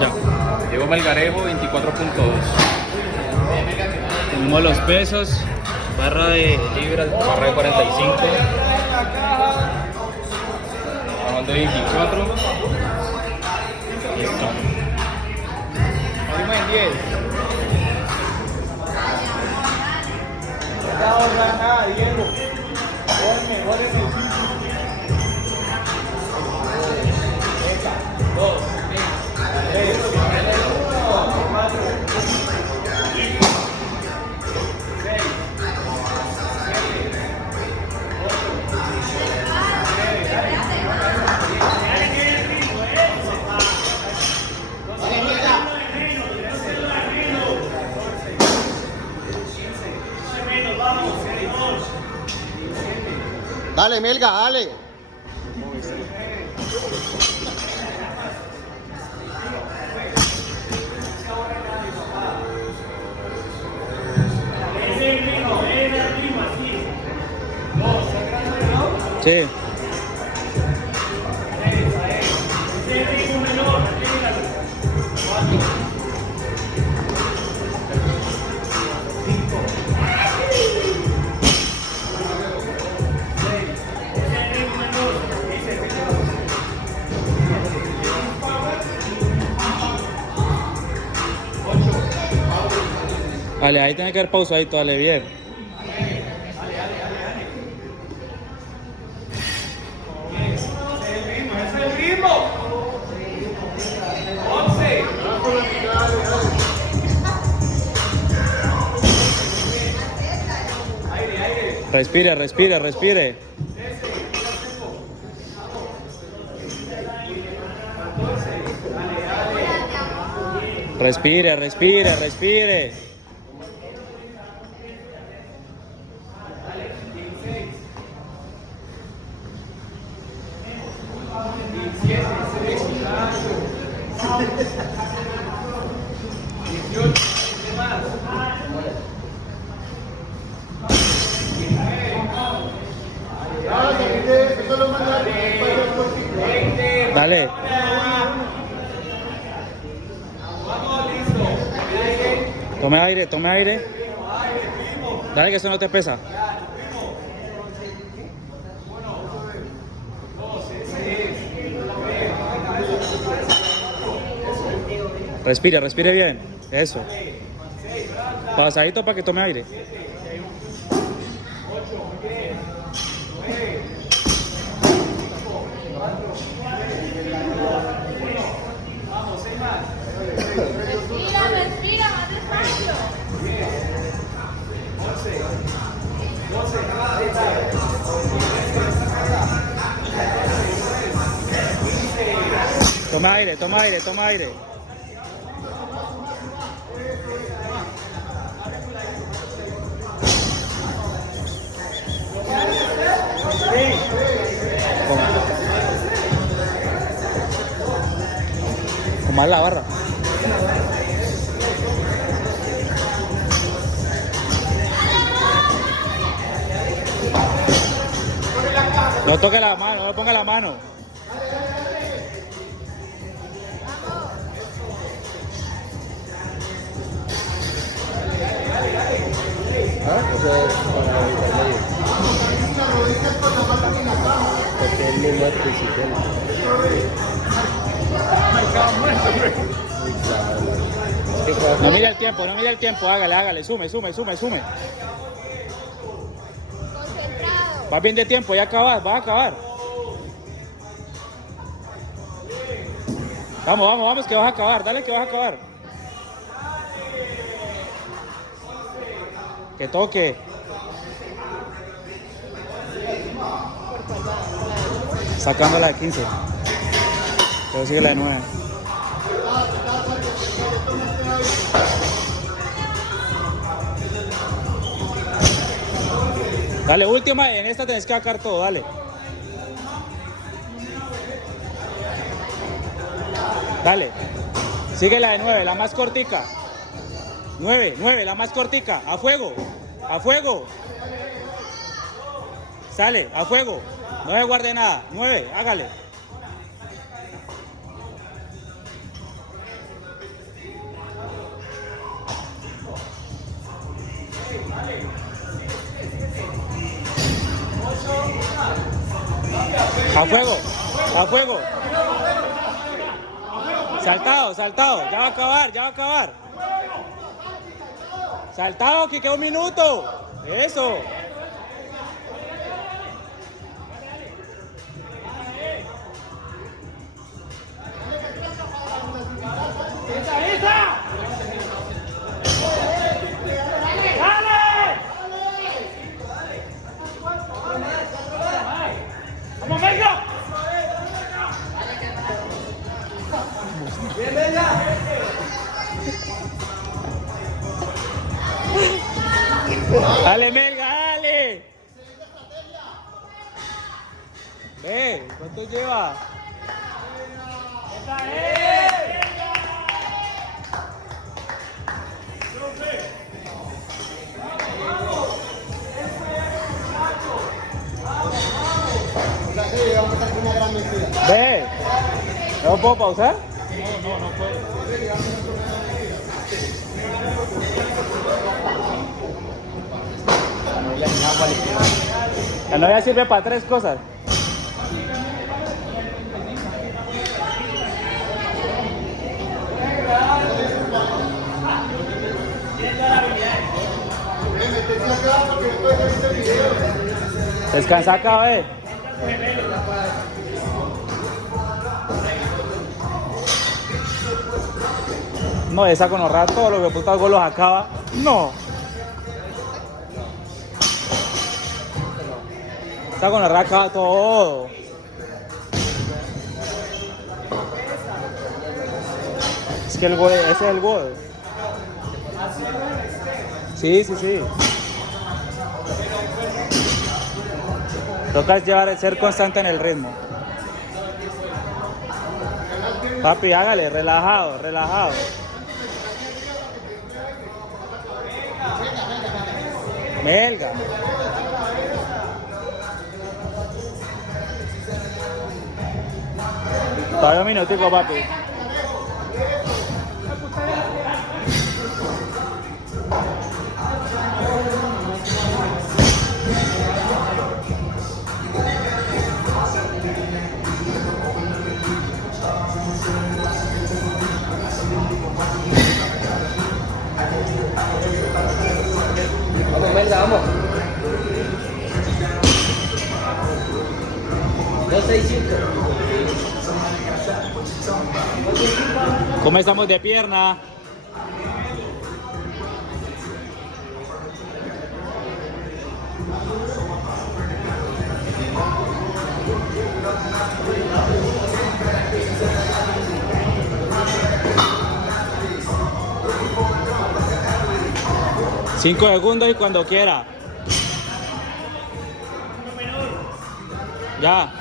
Ya. Diego Melgarejo, 24.2. Tenemos los pesos. Barra de libras, Barra de 45. Bajando de 24. Listo. Abrimos en 10. Dale, Melga, dale. sí. Vale, ahí tiene que haber pausadito, dale bien. Respire, respire, respire. Respire, respire, respire. Dale. Tome aire, tome aire. Dale que eso no te pesa. Respire, respire bien. Eso. Pasadito para que tome aire. Respira, respira, más despacio. Toma aire, toma aire, toma aire. Como es la barra. No toque la mano, no le ponga la mano. ¿Ah? O sea, para el porque él mismo es principiante. No mire el tiempo, no mire el tiempo, hágale, hágale, sume, sume, sume, sume. Concentrado. Vas bien de tiempo, ya acabas, vas a acabar. Vamos, vamos, vamos, que vas a acabar, dale que vas a acabar. Que toque. Sacando la de 15. Pero sigue la de 9. Dale, última, en esta tenés que sacar todo, dale. Dale. Sigue la de 9, la más cortica. 9, 9, la más cortica. A fuego. A fuego. Sale, a fuego. No se guarde nada. 9, hágale. A fuego, a fuego. Saltado, saltado. Ya va a acabar, ya va a acabar. Saltado, que queda un minuto. Eso. Dale, Melga, dale. Ve, ¿cuánto lleva? Ve, ¿no puedo pausar? No puedo. La novia sirve para 3 cosas. Descansa acá, ve. No, esa conorra todo lo que puta gol los acaba. No. Esa conorra acaba todo. Es que el gol, ese es el gol. Sí, sí, sí. Toca ser constante en el ritmo. Papi, hágale, relajado, relajado. Melga. Todavía un minutico, papi. Vamos, Melga, vamos. 2-6-5. Comenzamos de pierna. Cinco segundos y cuando quiera. Ya.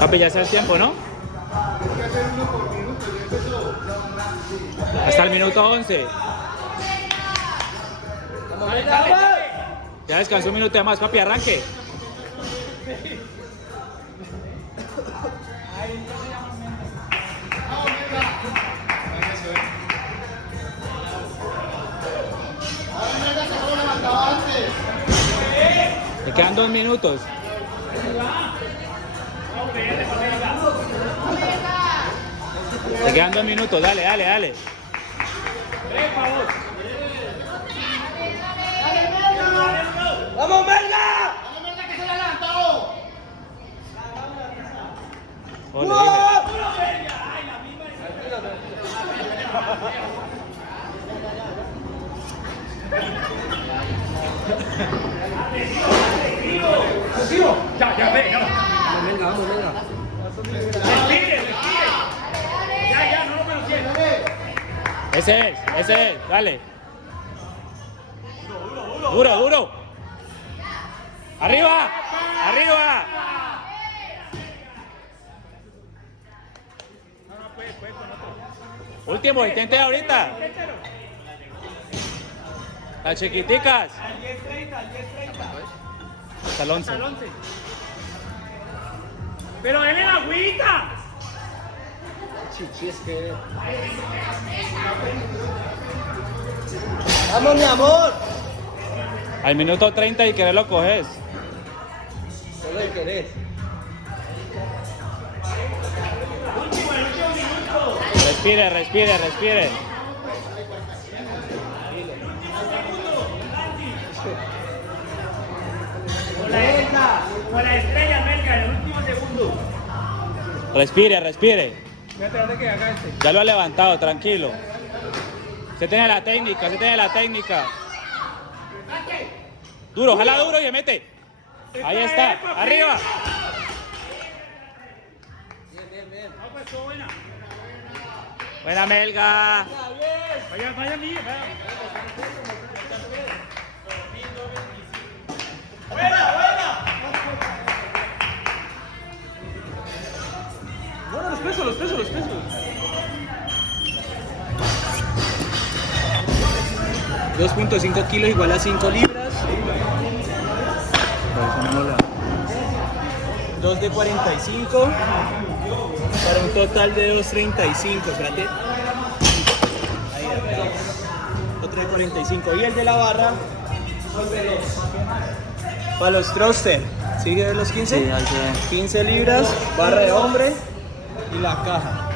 Papi, ya sea el tiempo, ¿no? Hasta el minuto 11. Ya descansó un minuto más, papi, arranque. Me quedan 2 minutos. Te quedan 2 minutos, dale, dale, dale. ¡Vamos, Melga! Ole, Ya, ve, ya. Vamos, Melga, vamos, Melga. Respire. Ya, no lo conocía. ese es, dale. Duro, duro. Arriba, arriba. Último, intente ahorita. Las chiquiticas. Al 10:30, al 10:30. Hasta el 11. Hasta el 11. Pero denle la agüita. Chichi, es que... ¡Vamos, mi amor! Al minuto 30 y querés lo coges. Solo el querés. Respire, respire, respire. Con la estrella, Melga, en el último segundo. Respire, respire. Fíjate dónde queda acá este. Ya lo ha levantado, tranquilo. Se tiene la técnica, se tiene la técnica. Duro, jala duro y se mete. Ahí está, arriba. No, pues estuvo buena. Buena Melga. Vaya, vaya, mía, vaya. Bueno, los pesos. 2.5 kilos igual a 5 libras. 2 de 45 para un total de 2.35. Espérate. Ahí, otro de 45. Y el de la barra para los thruster. ¿Sigue de los 15? Sí, ahí se ve. 15 libras, barra de hombre y la caja.